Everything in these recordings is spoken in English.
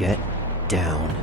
Get down.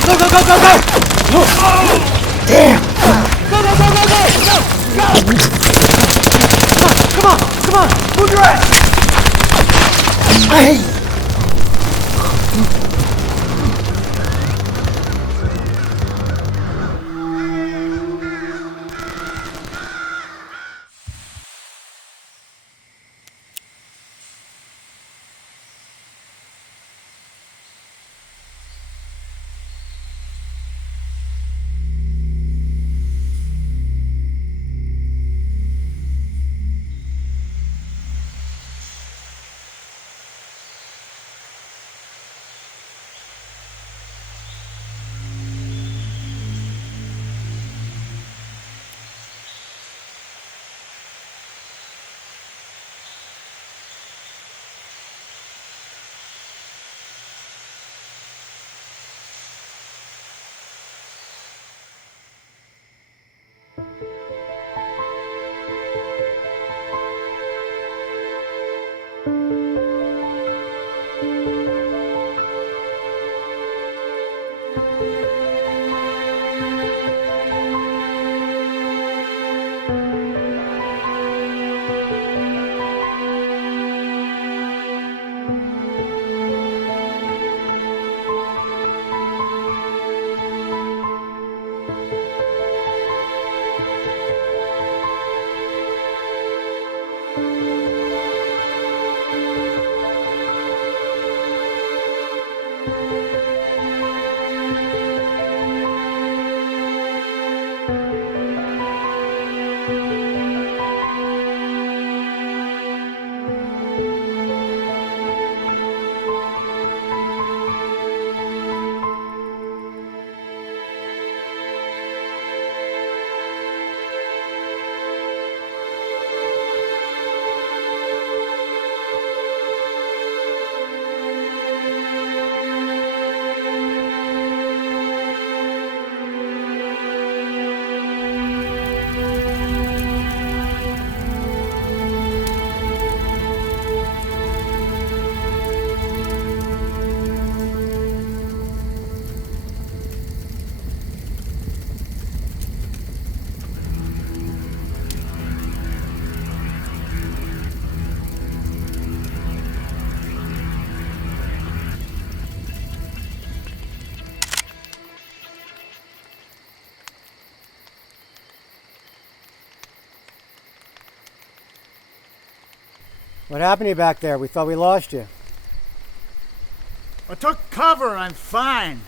Go, go, go, go, go! Oh, damn! Go, go, go, go, go! Go! Come on, come on! Move your ass! Hey! What happened to you back there? We thought we lost you. I took cover. I'm fine.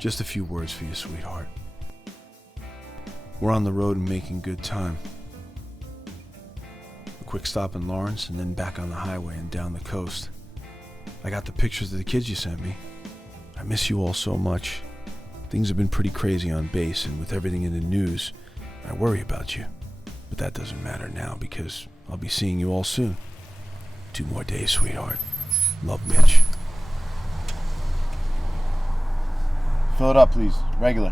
Just a few words for you, sweetheart. We're on the road and making good time. A quick stop in Lawrence and then back on the highway and down the coast. I got the pictures of the kids you sent me. I miss you all so much. Things have been pretty crazy on base, and with everything in the news, I worry about you. But that doesn't matter now because I'll be seeing you all soon. 2 more days, sweetheart. Love, Mitch. Fill it up, please. Regular.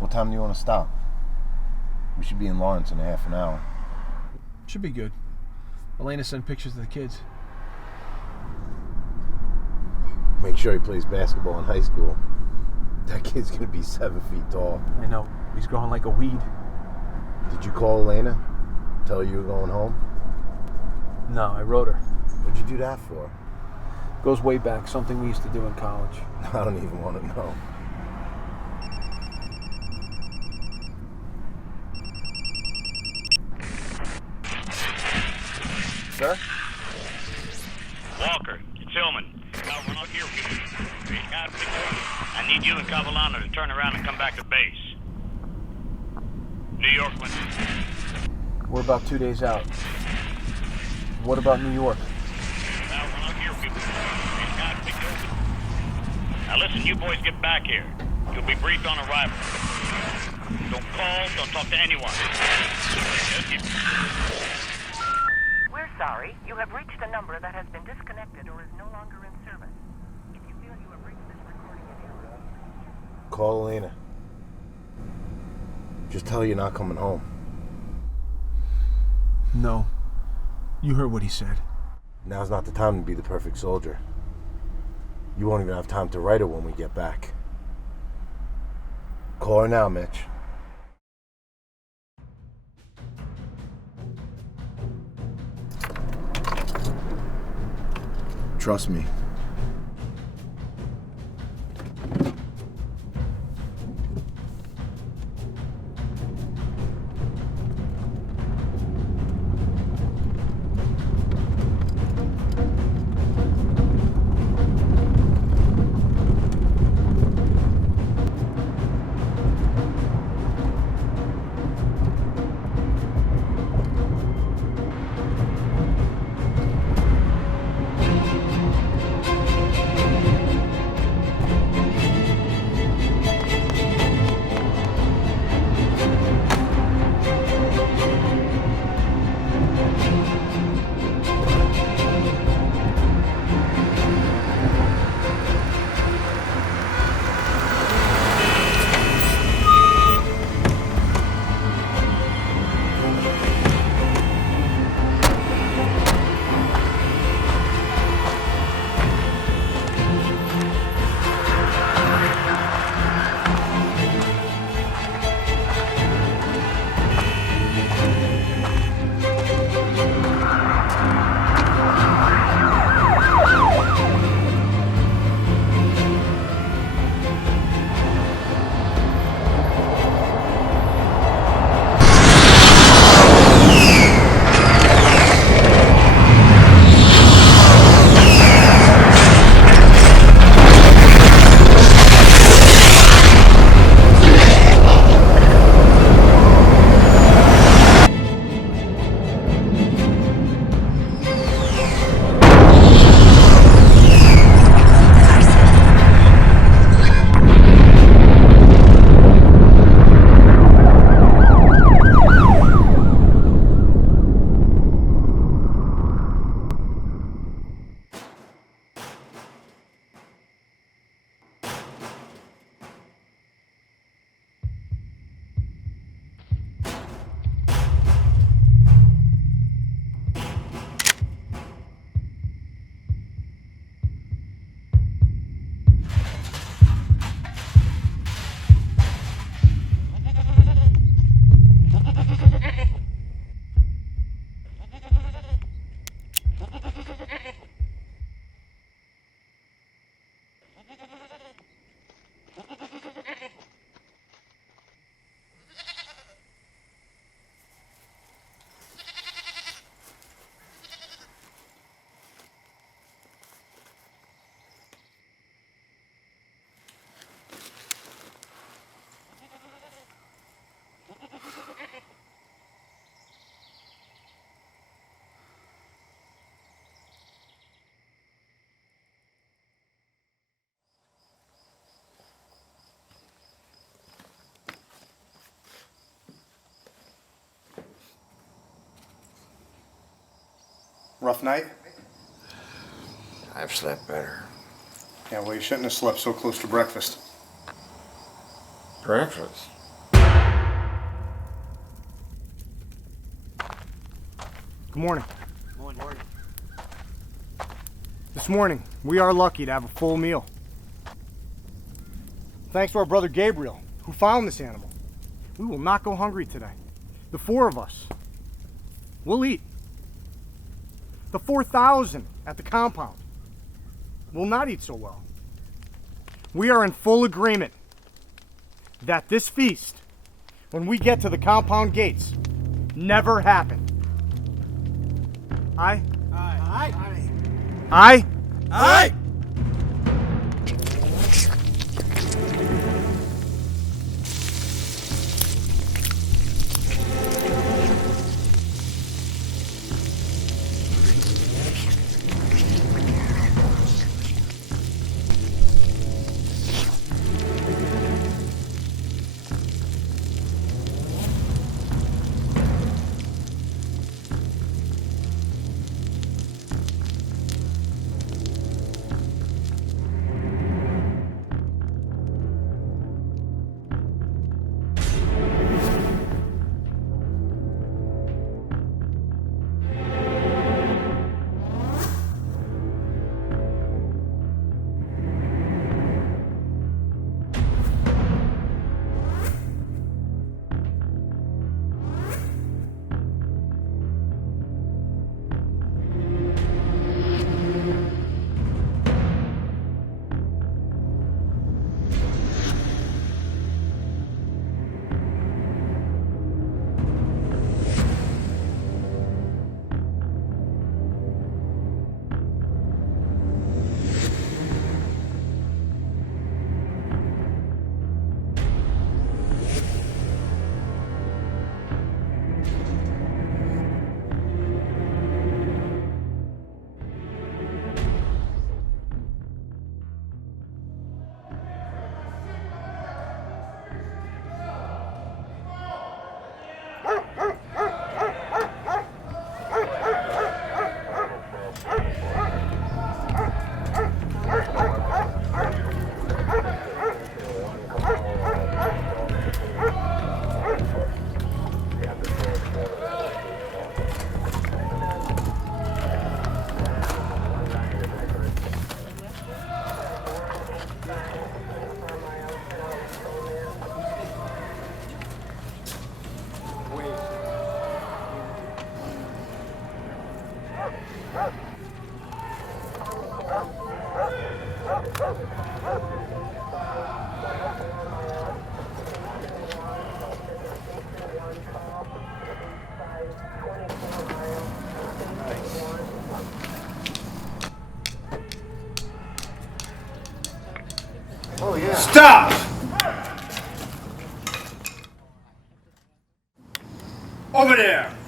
What time do you want to stop? We should be in Lawrence in a half an hour. Should be good. Elena sent pictures of the kids. Make sure he plays basketball in high school. That kid's gonna be 7 feet tall. I know. He's growing like a weed. Did you call Elena? Tell her you were going home? No, I wrote her. What'd you do that for? Goes way back, something we used to do in college. I don't even want to know. Sir? Walker, it's Hillman. We're not here for you. I need you and Cavallano to turn around and come back to base. New York, when... We're about 2 days out. What about New York? We're not here for you. Now listen, you boys get back here. You'll be briefed on arrival. Don't call, don't talk to anyone. We're sorry. You have reached a number that has been disconnected or is no longer in service. If you feel you have reached this recording in error... Call Elena. Just tell her you're not coming home. No. You heard what he said. Now's not the time to be the perfect soldier. You won't even have time to write her when we get back. Call her now, Mitch. Trust me. Rough night? I've slept better. Yeah, well, you shouldn't have slept so close to breakfast. Breakfast? Good morning. This morning, we are lucky to have a full meal. Thanks to our brother Gabriel, who found this animal. We will not go hungry today. The four of us. We'll eat. The 4,000 at the compound will not eat so well. We are in full agreement that this feast, when we get to the compound gates, never happened. Aye? Aye. Aye? Aye! Oh, yeah. Stop! Over there!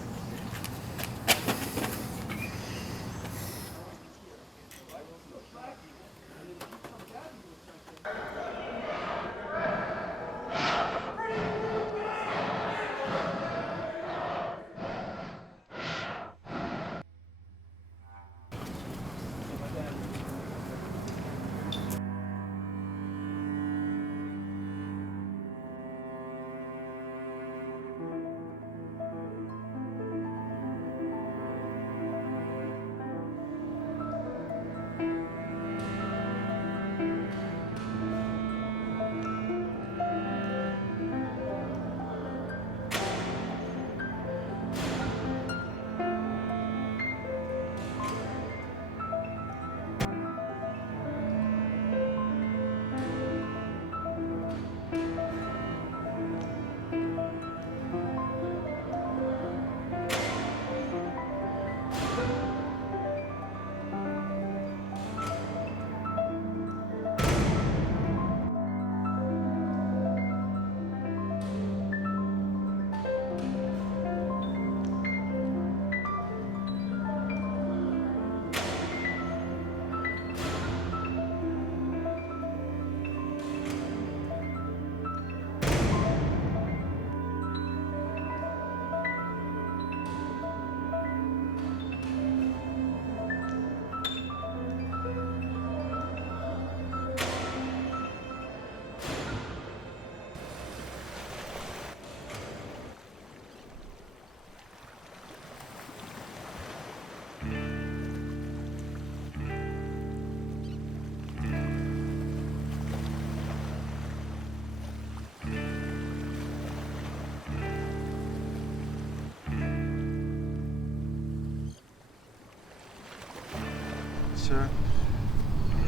Sir,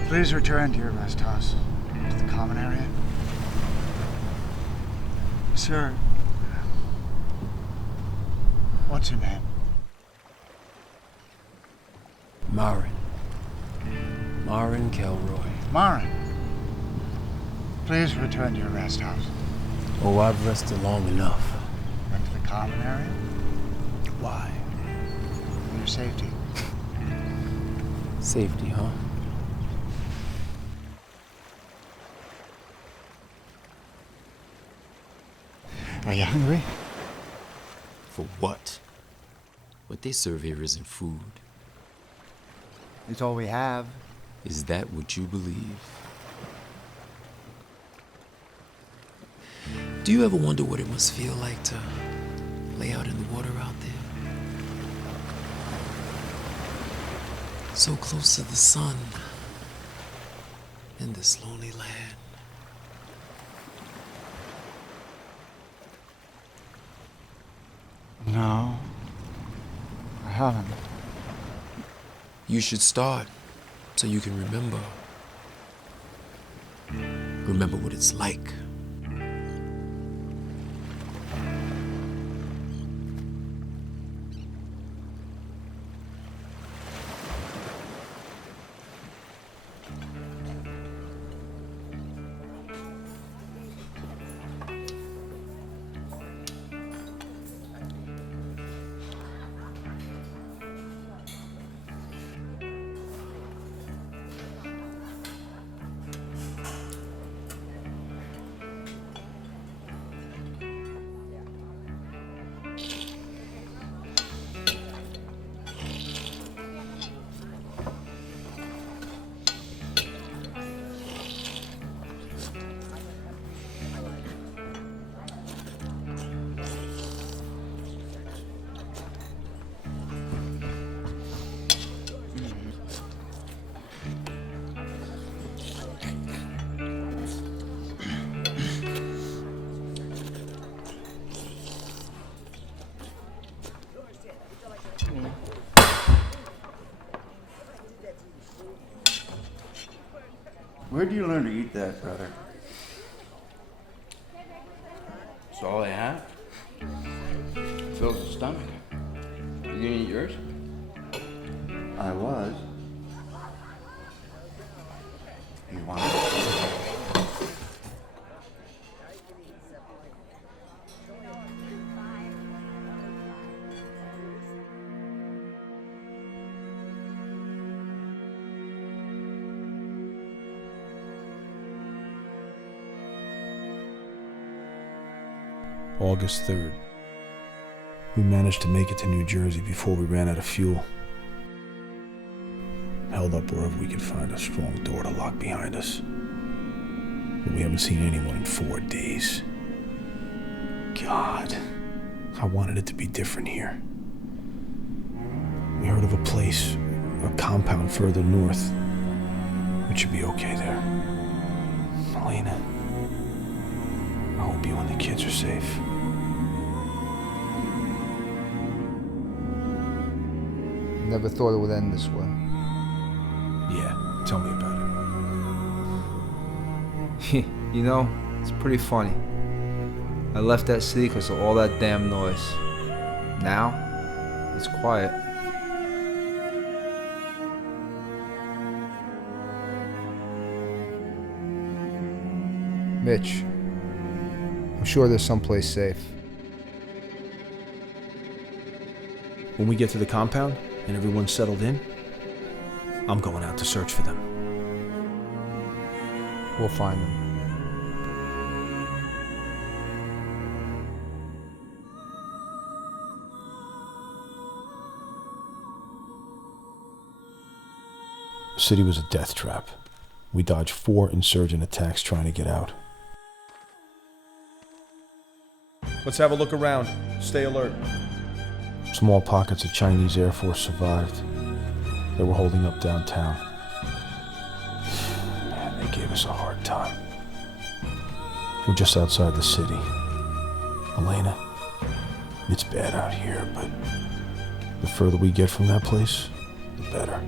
please return to your rest house, to the common area. Sir, what's your name? Marin. Marin Kelroy. Marin. Please return to your rest house. Oh, I've rested long enough. And to the common area Why? for your safety. Safety, huh? Are you hungry? For what? What they serve here isn't food. It's all we have. Is that what you believe? Do you ever wonder what it must feel like to lay out in the water out there? So close to the sun in this lonely land. No, I haven't. You should start so you can remember. Remember what it's like. Where'd you learn to eat that, brother? That's all I have. Fills the stomach. You gonna eat yours? I was. You want it? August 3rd. We managed to make it to New Jersey before we ran out of fuel. Held up wherever we could find a strong door to lock behind us. But we haven't seen anyone in 4 days. God, I wanted it to be different here. We heard of a place, a compound further north. It should be okay there. Elena, I hope you and the kids are safe. Never thought it would end this way. Yeah, tell me about it. You know, it's pretty funny. I left that city because of all that damn noise. Now, it's quiet. Mitch, I'm sure there's someplace safe. When we get to the compound and everyone's settled in, I'm going out to search for them. We'll find them. The city was a death trap. We dodged 4 insurgent attacks trying to get out. Let's have a look around. Stay alert. Small pockets of Chinese Air Force survived. They were holding up downtown. Man, they gave us a hard time. We're just outside the city. Elena, it's bad out here, but the further we get from that place, the better.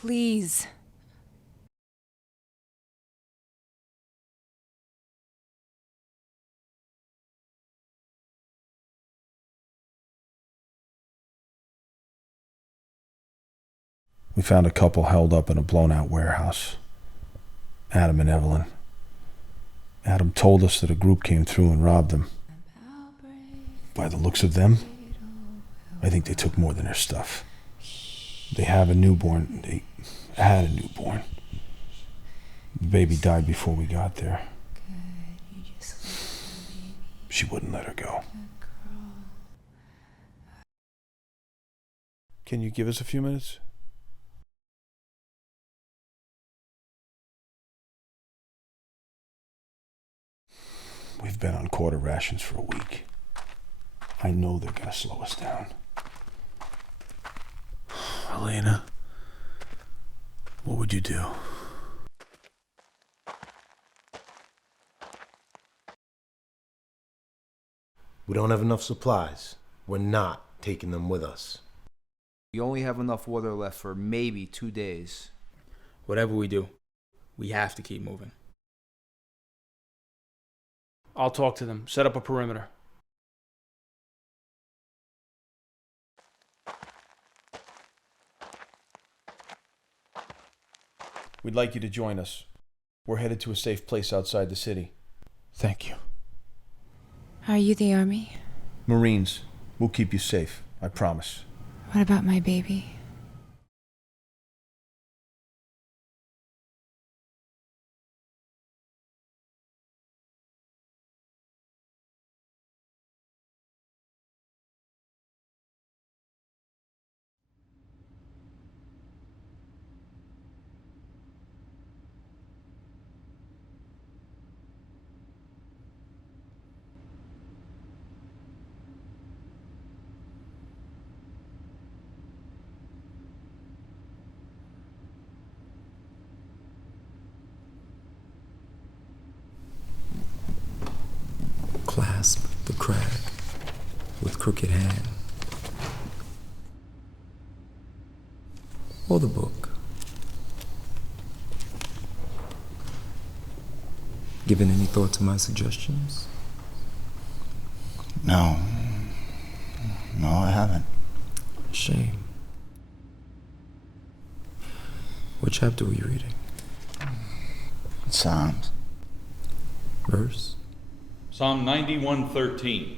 Please. We found a couple held up in a blown-out warehouse. Adam and Evelyn. Adam told us that a group came through and robbed them. By the looks of them, I think they took more than their stuff. They have a newborn. They had a newborn. The baby died before we got there. She wouldn't let her go. Can you give us a few minutes? We've been on quarter rations for a week. I know they're gonna slow us down. Elena, what would you do? We don't have enough supplies. We're not taking them with us. We only have enough water left for maybe 2 days. Whatever we do, we have to keep moving. I'll talk to them. Set up a perimeter. We'd like you to join us. We're headed to a safe place outside the city. Thank you. Are you the army? Marines, we'll keep you safe. I promise. What about my baby? Clasp the crag with crooked hand. Or the book. Given any thought to my suggestions? No. No, I haven't. Shame. What chapter were you reading? Psalms. Verse? Psalm 91:13.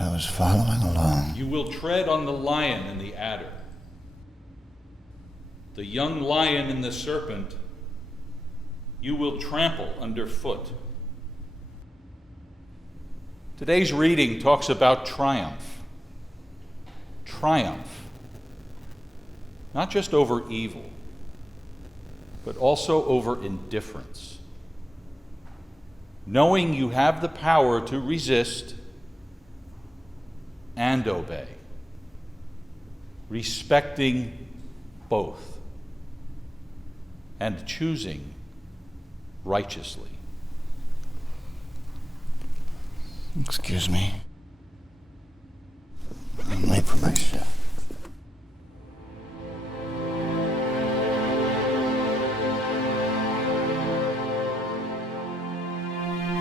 I was following along. You will tread on the lion and the adder, the young lion and the serpent you will trample underfoot. Today's reading talks about triumph. Triumph. Not just over evil, but also over indifference. Knowing you have the power to resist and obey. Respecting both. And choosing righteously. Excuse me. I'm late for my shift.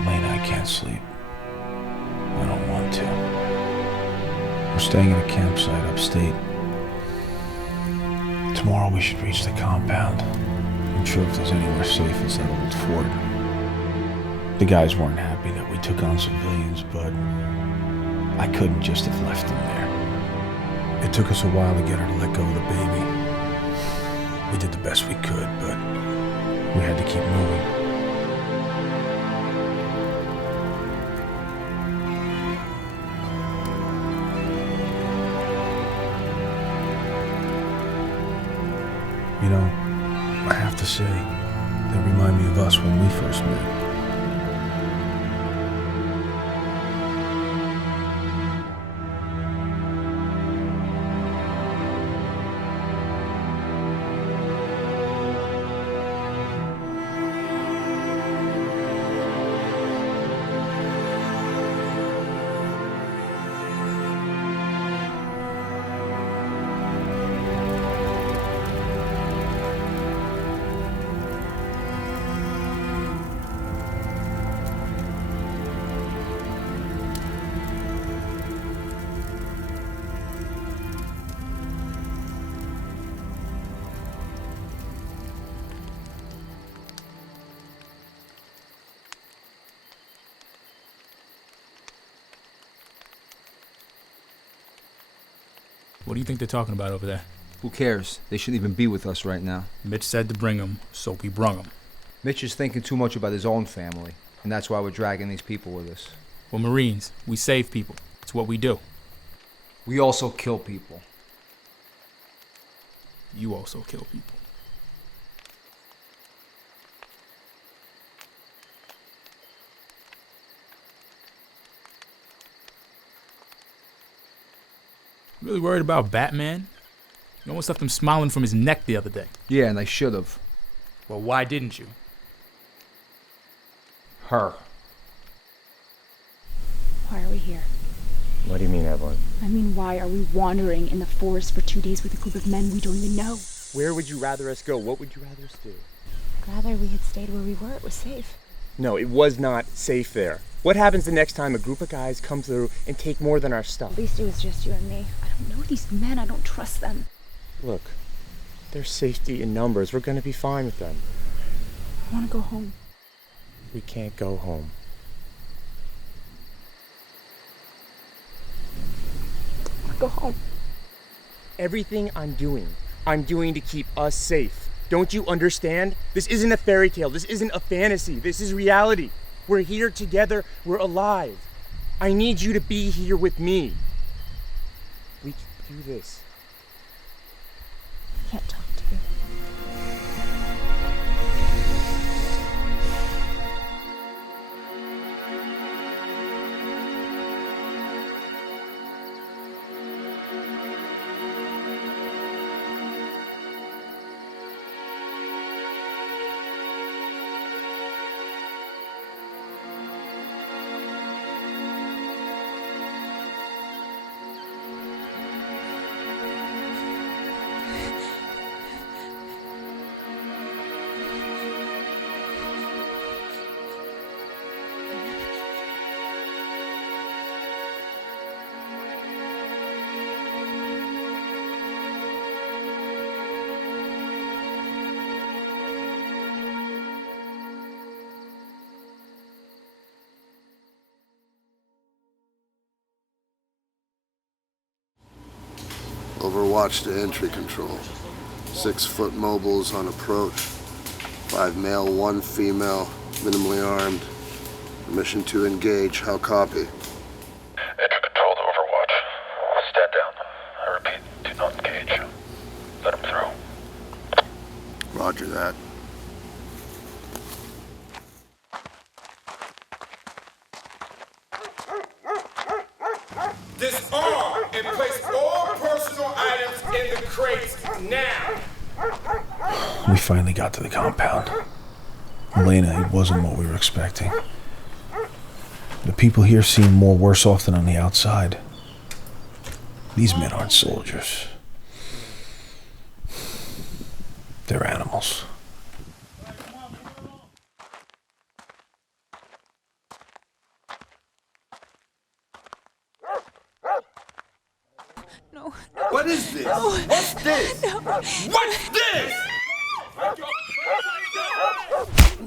Elena, I can't sleep. I don't want to. We're staying at a campsite upstate. Tomorrow we should reach the compound. I'm sure if there's anywhere safe, it's that old fort. The guys weren't happy that we took on civilians, but I couldn't just have left them there. It took us a while to get her to let go of the baby. We did the best we could, but we had to keep moving. You know, I have to say, they remind me of us when we first met. What do you think they're talking about over there? Who cares? They shouldn't even be with us right now. Mitch said to bring them, so we brung them. Mitch is thinking too much about his own family, and that's why we're dragging these people with us. We're Marines. We save people. It's what we do. We also kill people. You also kill people. Really worried about Batman? You almost left him smiling from his neck the other day. Yeah, and I should have. Well, why didn't you? Her. Why are we here? What do you mean, Evelyn? I mean, why are we wandering in the forest for 2 days with a group of men we don't even know? Where would you rather us go? What would you rather us do? Rather we had stayed where we were. It was safe. No, it was not safe there. What happens the next time a group of guys come through and take more than our stuff? At least it was just you and me. I don't know these men. I don't trust them. Look, there's safety in numbers. We're gonna be fine with them. I want to go home. We can't go home. I want to go home. Everything I'm doing to keep us safe. Don't you understand? This isn't a fairy tale. This isn't a fantasy. This is reality. We're here together. We're alive. I need you to be here with me. We can do this. I can't talk to you. Overwatch to entry control. 6-foot mobiles on approach. 5 male, 1 female, minimally armed. Permission to engage. How copy? Entry control to Overwatch. Stand down. I repeat, do not engage. Let him through. Roger that. Disarm and place all personal items in the crates now. We finally got to the compound. Elena, it wasn't what we were expecting. The people here seem more worse off than on the outside. These men aren't soldiers. They're animals. No. What is this? No. What's this? No. What's this?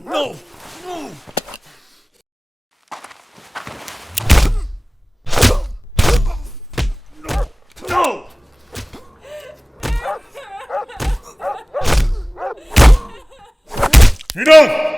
No. No. No. You don't.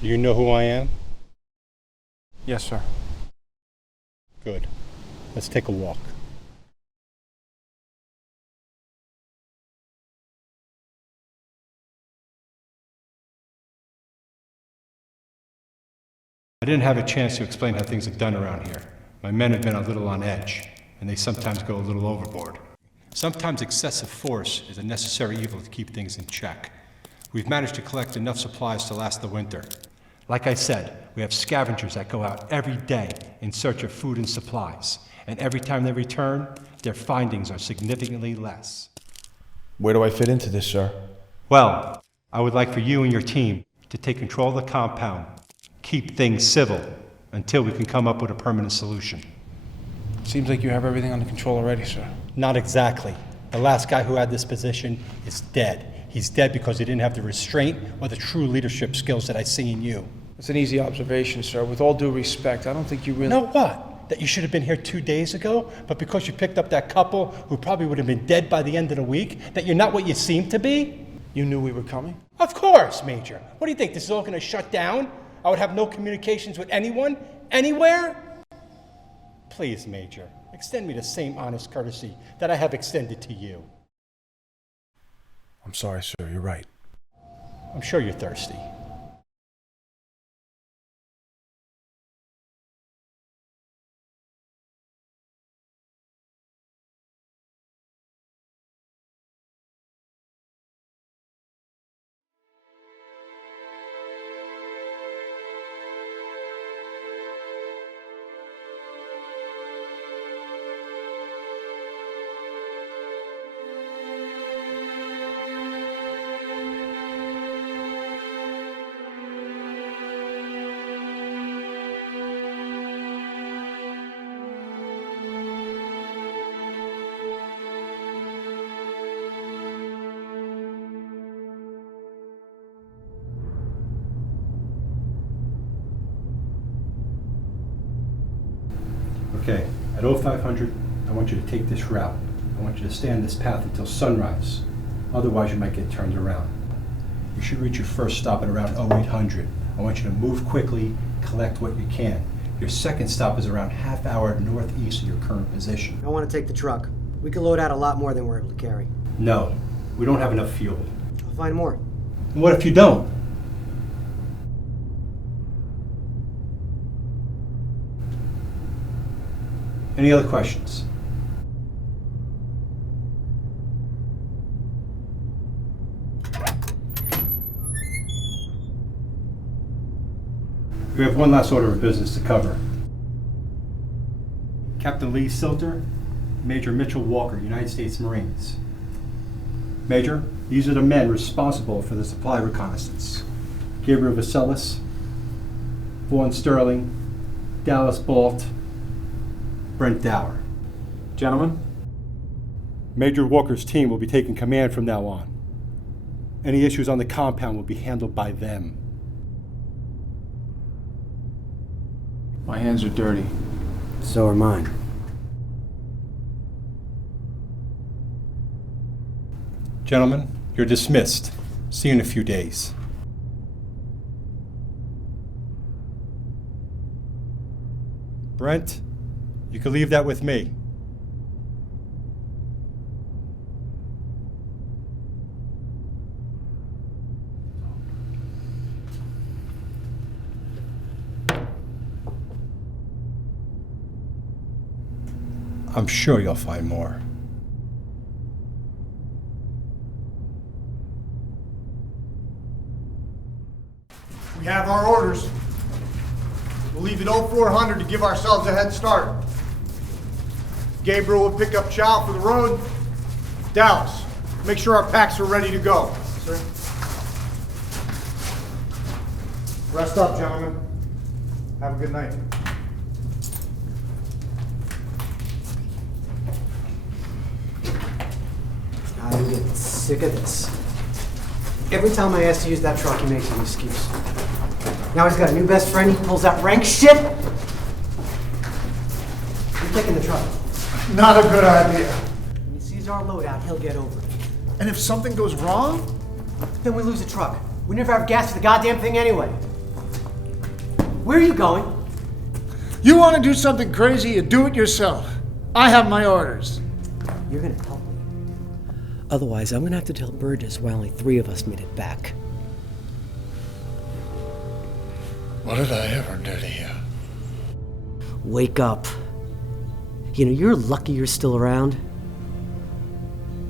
Do you know who I am? Yes, sir. Good. Let's take a walk. I didn't have a chance to explain how things are done around here. My men have been a little on edge, and they sometimes go a little overboard. Sometimes excessive force is a necessary evil to keep things in check. We've managed to collect enough supplies to last the winter. Like I said, we have scavengers that go out every day in search of food and supplies. And every time they return, their findings are significantly less. Where do I fit into this, sir? Well, I would like for you and your team to take control of the compound. Keep things civil until we can come up with a permanent solution. Seems like you have everything under control already, sir. Not exactly. The last guy who had this position is dead. He's dead because he didn't have the restraint or the true leadership skills that I see in you. That's an easy observation, sir. With all due respect, I don't think you really... Know what? That you should have been here 2 days ago, but because you picked up that couple who probably would have been dead by the end of the week, that you're not what you seem to be? You knew we were coming? Of course, Major. What do you think, this is all going to shut down? I would have no communications with anyone, anywhere? Please, Major, extend me the same honest courtesy that I have extended to you. I'm sorry, sir. You're right. I'm sure you're thirsty. Okay, at 0500, I want you to take this route. I want you to stay on this path until sunrise. Otherwise, you might get turned around. You should reach your first stop at around 0800. I want you to move quickly, collect what you can. Your second stop is around half hour northeast of your current position. I want to take the truck. We can load out a lot more than we're able to carry. No, we don't have enough fuel. I'll find more. And what if you don't? Any other questions? We have one last order of business to cover. Captain Lee Silter, Major Mitchell Walker, United States Marines. Major, these are the men responsible for the supply reconnaissance. Gabriel Vaselis, Vaughn Sterling, Dallas Balt, Brent Dower. Gentlemen, Major Walker's team will be taking command from now on. Any issues on the compound will be handled by them. My hands are dirty. So are mine. Gentlemen, you're dismissed. See you in a few days. Brent, you can leave that with me. I'm sure you'll find more. We have our orders. We'll leave at 0400 to give ourselves a head start. Gabriel will pick up Chow for the road. Dallas, make sure our packs are ready to go. Sir. Rest up, gentlemen. Have a good night. I'm getting sick of this. Every time I ask to use that truck, he makes an excuse. Now he's got a new best friend, he pulls out rank shit. I'm taking the truck. Not a good idea. When he sees our loadout, he'll get over it. And if something goes wrong? Then we lose the truck. We never have gas for the goddamn thing anyway. Where are you going? You want to do something crazy, you do it yourself. I have my orders. You're gonna help me. Otherwise, I'm gonna have to tell Burgess why only 3 of us made it back. What did I ever do to you? Wake up. You know, you're lucky you're still around.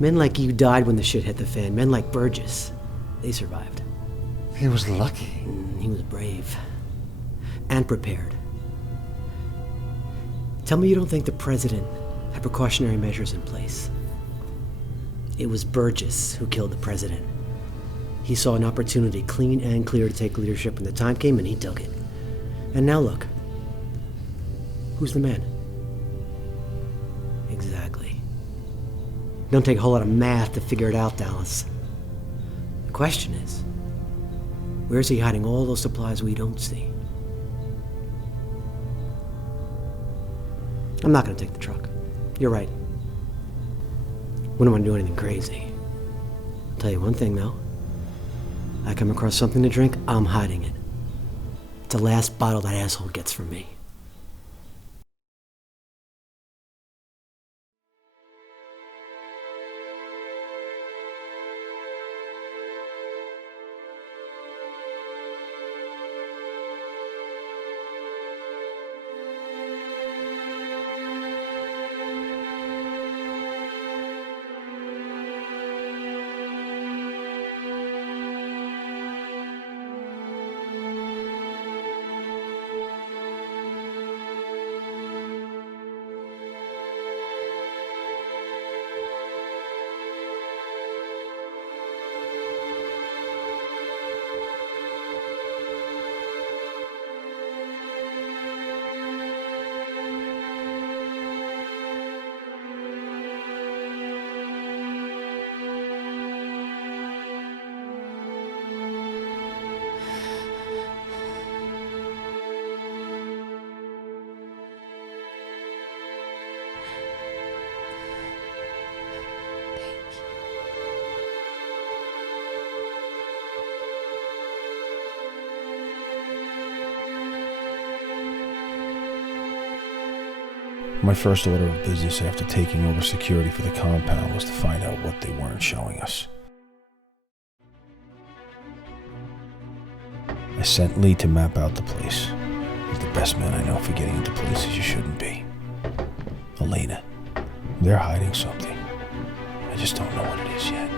Men like you died when the shit hit the fan. Men like Burgess, they survived. He was lucky. He was brave. And prepared. Tell me you don't think the president had precautionary measures in place. It was Burgess who killed the president. He saw an opportunity, clean and clear, to take leadership when the time came, and he took it. And now look. Who's the man? Exactly. Don't take a whole lot of math to figure it out, Dallas. The question is, where's he hiding all those supplies we don't see? I'm not gonna take the truck. You're right. Wouldn't want to do anything crazy. I'll tell you one thing, though. I come across something to drink, I'm hiding it. It's the last bottle that asshole gets from me. My first order of business after taking over security for the compound was to find out what they weren't showing us. I sent Lee to map out the place. He's the best man I know for getting into places you shouldn't be. Elena, they're hiding something. I just don't know what it is yet.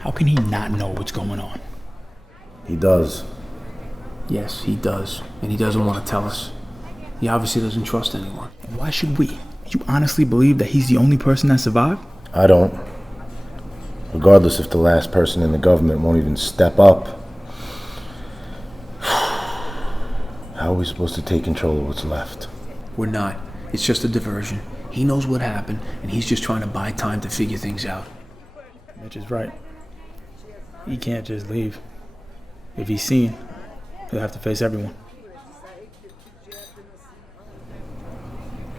How can he not know what's going on? He does. Yes, he does. And he doesn't want to tell us. He obviously doesn't trust anyone. And why should we? You honestly believe that he's the only person that survived? I don't. Regardless if the last person in the government won't even step up. How are we supposed to take control of what's left? We're not. It's just a diversion. He knows what happened, and he's just trying to buy time to figure things out. Mitch is right. He can't just leave. If he's seen, he'll have to face everyone.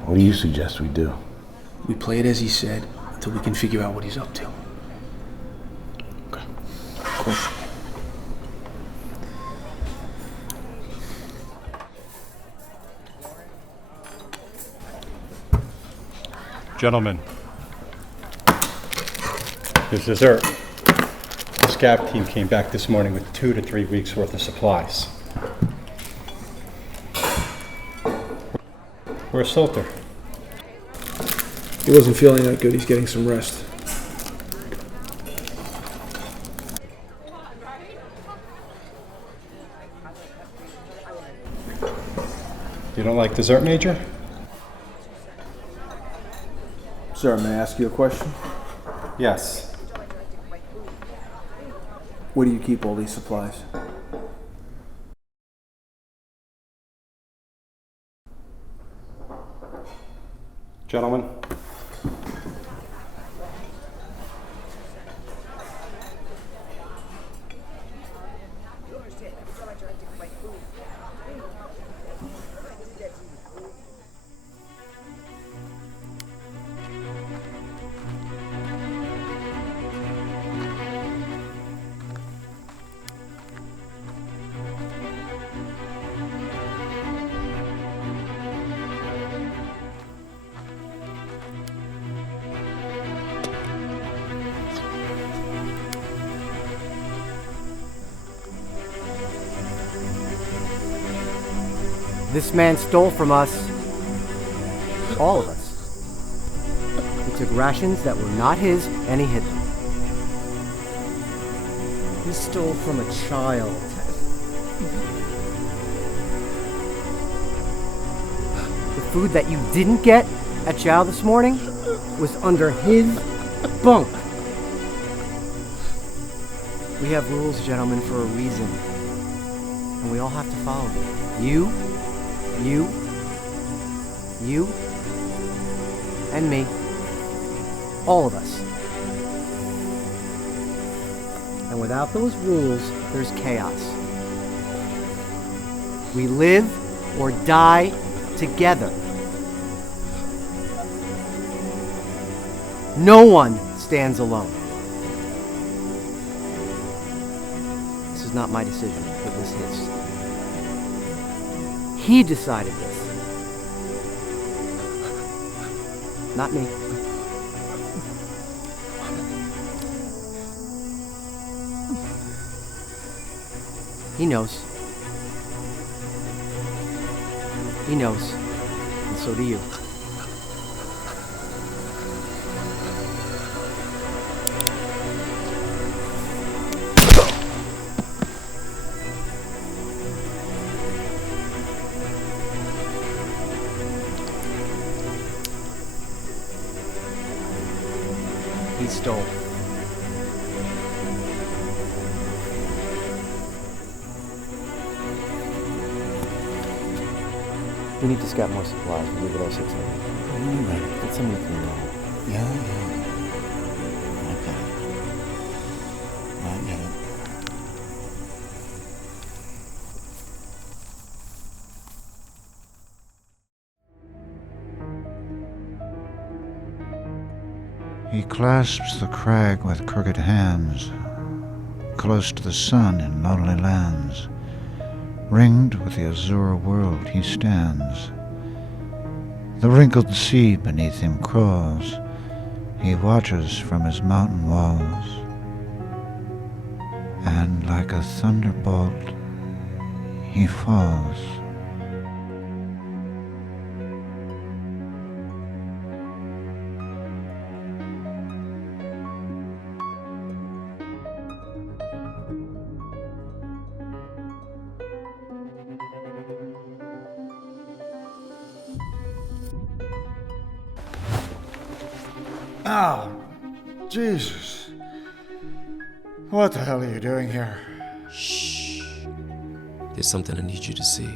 What do you suggest we do? We play it as he said until we can figure out what he's up to. Okay. Cool. Gentlemen, here's dessert. The SCAV team came back this morning with 2 to 3 weeks worth of supplies. Where's Salter? He wasn't feeling that good. He's getting some rest. You don't like dessert, Major? Sir, may I ask you a question? Yes. Where do you keep all these supplies? Gentlemen. This man stole from us, all of us. He took rations that were not his and he hid them. He stole from a child. The food that you didn't get at chow this morning was under his bunk. We have rules, gentlemen, for a reason. And we all have to follow them. You, and me. All of us. And without those rules, there's chaos. We live or die together. No one stands alone. This is not my decision, it was his. He decided this. Not me. He knows. He knows. And so do you. He stole. We need to scout more supplies. We'll leave it all 6 hours. Right. Get someone to clean it all. Yeah. Okay. I get it. He clasps the crag with crooked hands, close to the sun in lonely lands. Ringed with the azure world he stands. The wrinkled sea beneath him crawls. He watches from his mountain walls. And like a thunderbolt, he falls. Oh, Jesus. What the hell are you doing here? Shh. There's something I need you to see.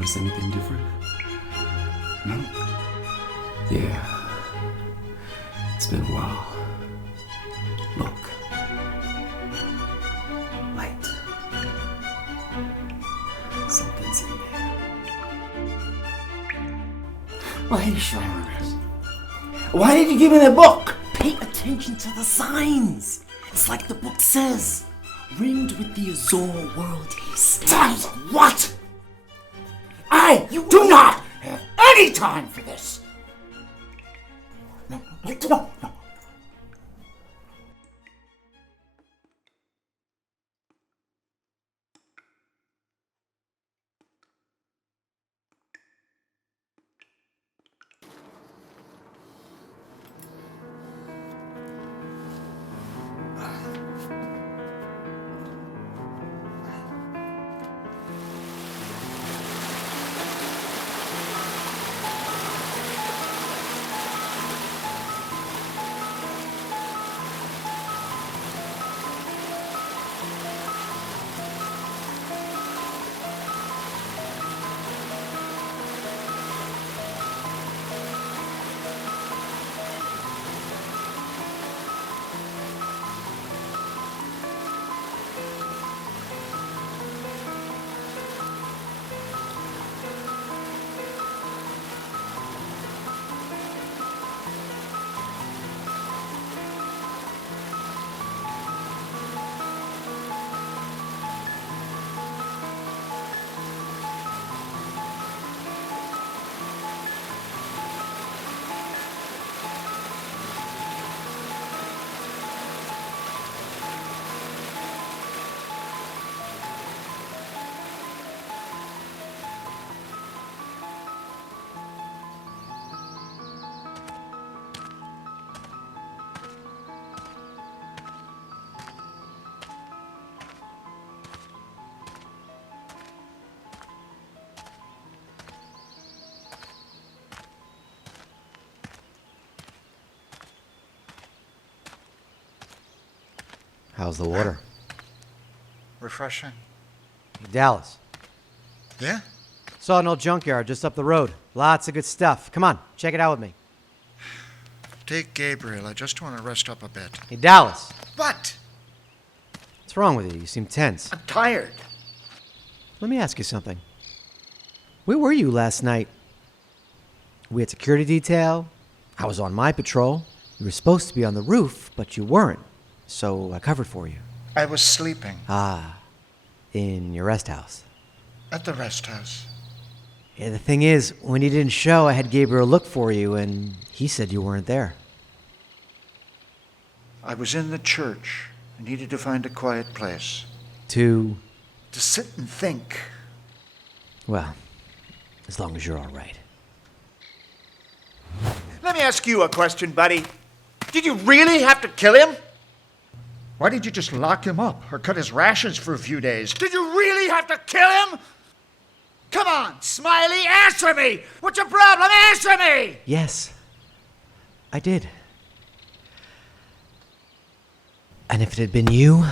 Notice anything different? No. Yeah. It's been a while. Look. Light. Something's in there. Why are you showing me this? Why did you give me that book? Pay attention to the signs. It's like the book says. Ringed with the Azor world he stands. What? I do not have any time for this. No. How's the water? Refreshing. Dallas. Yeah? Saw an old junkyard just up the road. Lots of good stuff. Come on, check it out with me. Take Gabriel. I just want to rest up a bit. Hey, Dallas. What? What's wrong with you? You seem tense. I'm tired. Let me ask you something. Where were you last night? We had security detail. I was on my patrol. You were supposed to be on the roof, but you weren't. So I covered for you. I was sleeping. Ah, in your rest house. At the rest house. Yeah, the thing is, when you didn't show, I had Gabriel look for you, and he said you weren't there. I was in the church. I needed to find a quiet place. To sit and think. Well, as long as you're all right. Let me ask you a question, buddy. Did you really have to kill him? Why did you just lock him up or cut his rations for a few days? Did you really have to kill him? Come on, Smiley, answer me! What's your problem? Answer me! Yes, I did. And if it had been you...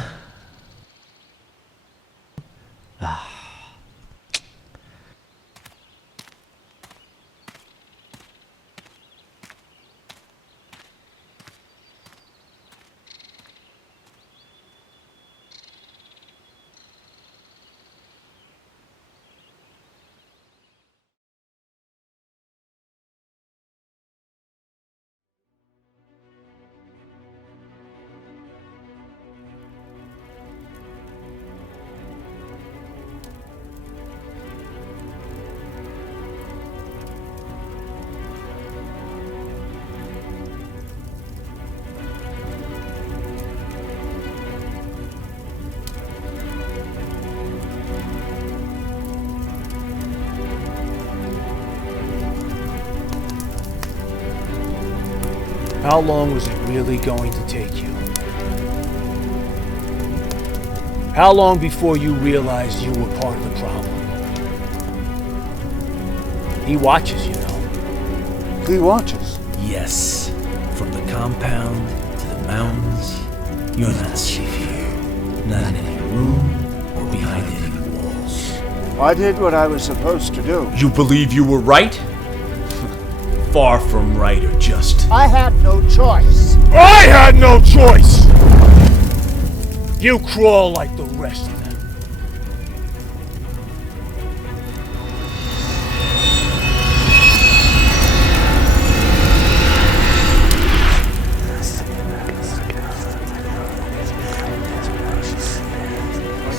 How long was it really going to take you? How long before you realized you were part of the problem? He watches, you know. He watches? Yes. From the compound to the mountains, you're not safe here. Not in any room or behind any walls. I did what I was supposed to do. You believe you were right? Far from right, or just... I had no choice. I had no choice! You crawl like the rest of them.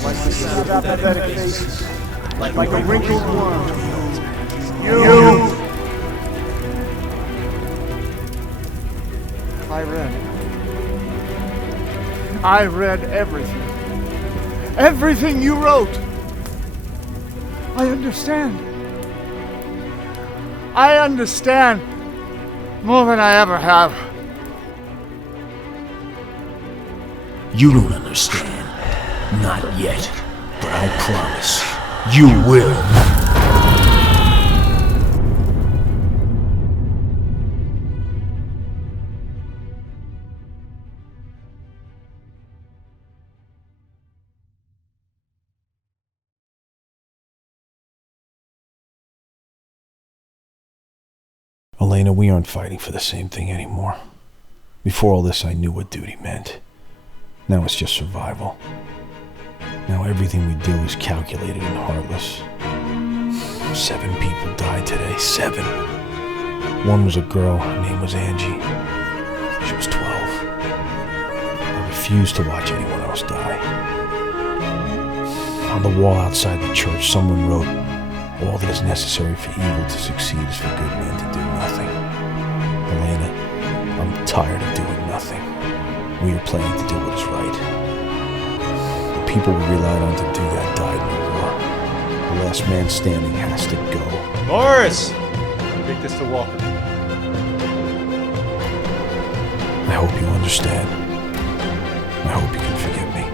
Like the sea of apathetic faces. Like a wrinkled worm. You! I read everything. Everything you wrote. I understand. I understand more than I ever have. You don't understand. Not yet. But I promise, you will. Elena, we aren't fighting for the same thing anymore. Before all this, I knew what duty meant. Now it's just survival. Now everything we do is calculated and heartless. 7 people died today. 7. One was a girl. Her name was Angie. She was 12. I refused to watch anyone else die. On the wall outside the church, someone wrote, "All that is necessary for evil to succeed is for good men to do nothing." Elena, I'm tired of doing nothing. We are planning to do what is right. The people we relied on to do that died in the war. The last man standing has to go. Morris! Take this to Walker. I hope you understand. I hope you can forgive me.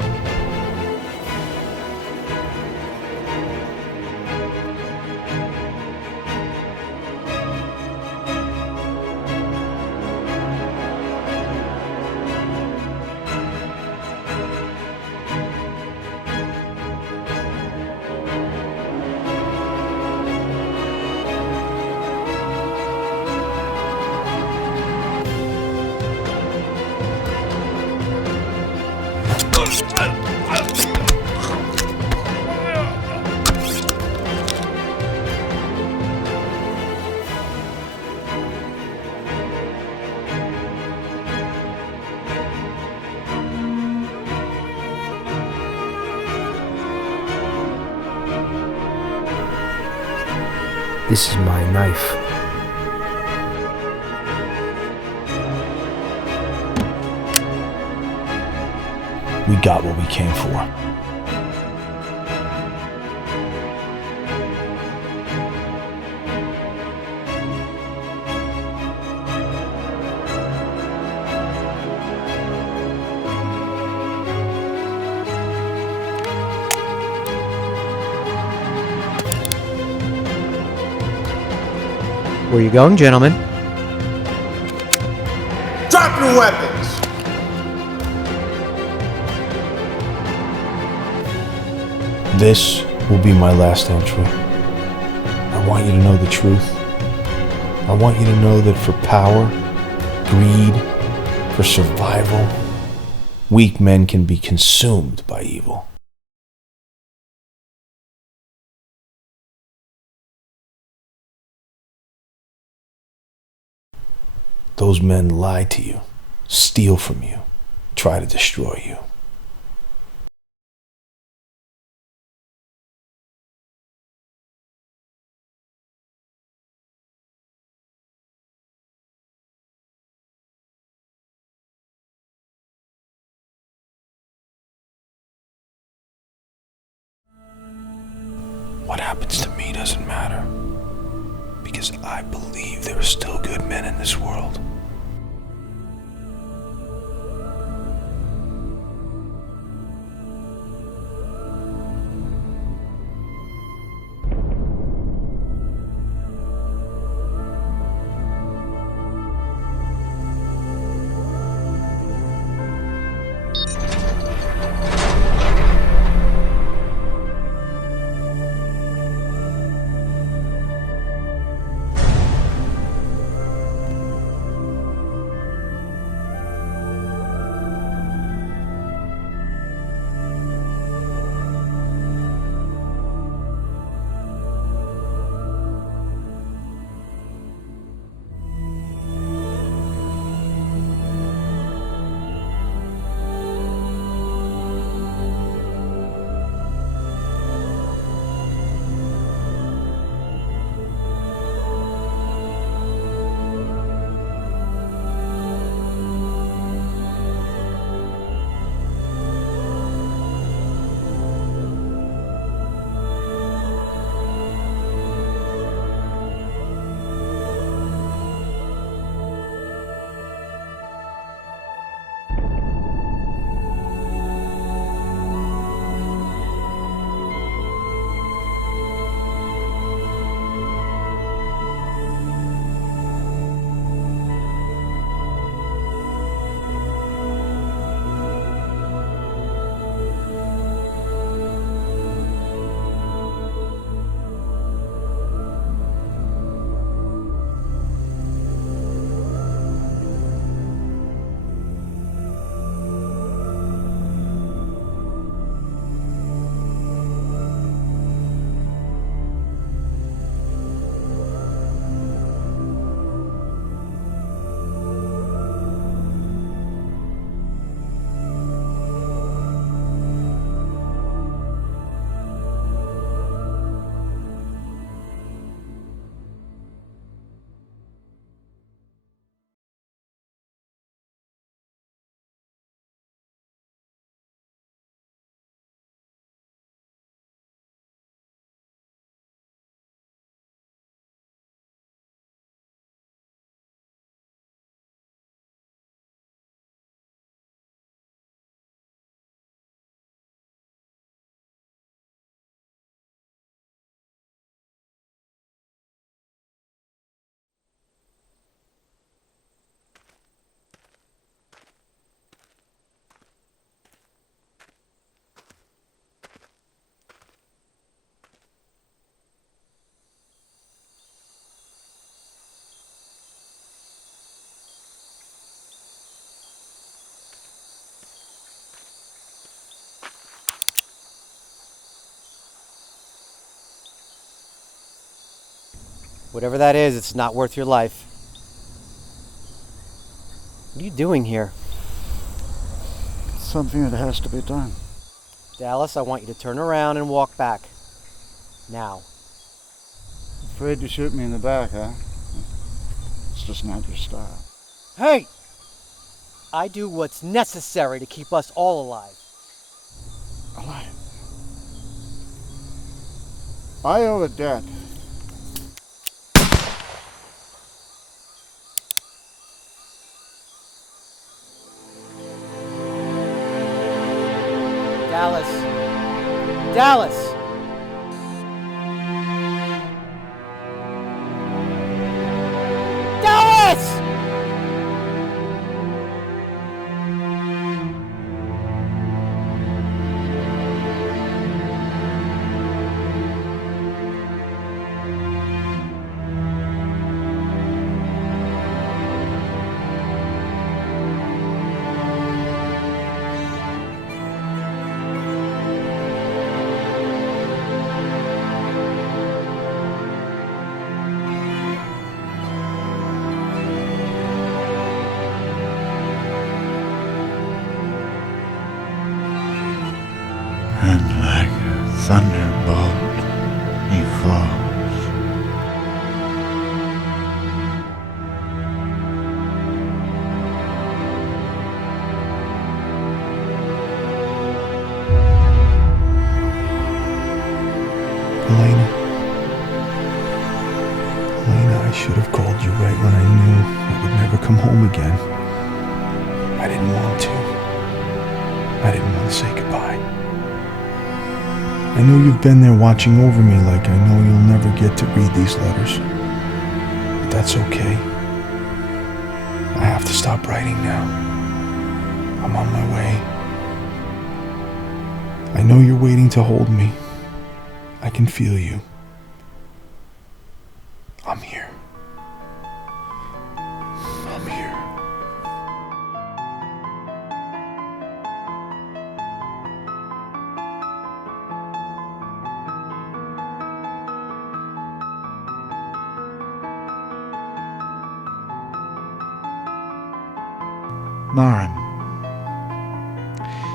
This is my knife. We got what we came for. Where you going, gentlemen? Drop your weapons! This will be my last entry. I want you to know the truth. I want you to know that for power, greed, for survival, weak men can be consumed by evil. Those men lie to you, steal from you, try to destroy you. What happens to me doesn't matter, because I believe there are still good men in this world. Whatever that is, it's not worth your life. What are you doing here? It's something that has to be done. Dallas, I want you to turn around and walk back. Now. Afraid to shoot me in the back, huh? It's just not your style. Hey! I do what's necessary to keep us all alive. Alive? I owe a debt. Dallas. Dallas! Dallas! And like a thunderbolt, he falls. Elena, I should have called you right when I knew I would never come home again. I didn't want to. I didn't want to say goodbye. I know you've been there watching over me like I know you'll never get to read these letters. But that's okay. I have to stop writing now. I'm on my way. I know you're waiting to hold me. I can feel you. I'm here. I'm here. Marin.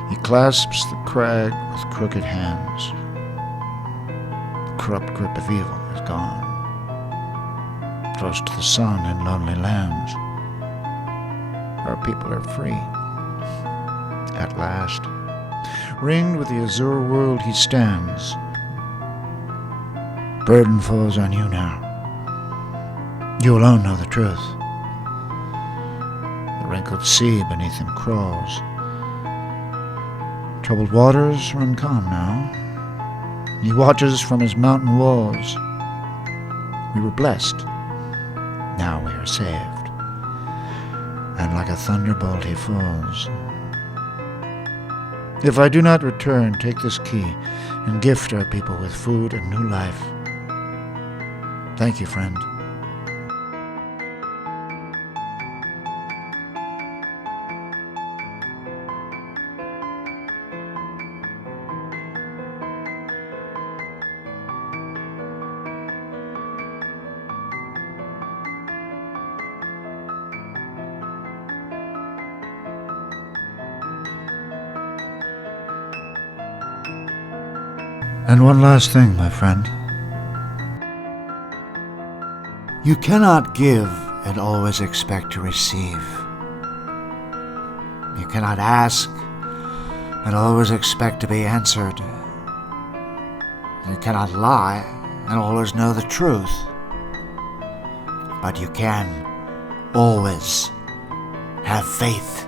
He clasps the crag with crooked hands. The corrupt grip of evil is gone. Close to the sun in lonely lands, our people are free. At last, ringed with the azure world he stands. Burden falls on you now. You alone know the truth. The wrinkled sea beneath him crawls. Troubled waters run calm now. He watches from his mountain walls. We were blessed. Now we are saved. And like a thunderbolt he falls. If I do not return, take this key and gift our people with food and new life. Thank you, friend. And one last thing, my friend. You cannot give and always expect to receive. You cannot ask and always expect to be answered. You cannot lie and always know the truth. But you can always have faith.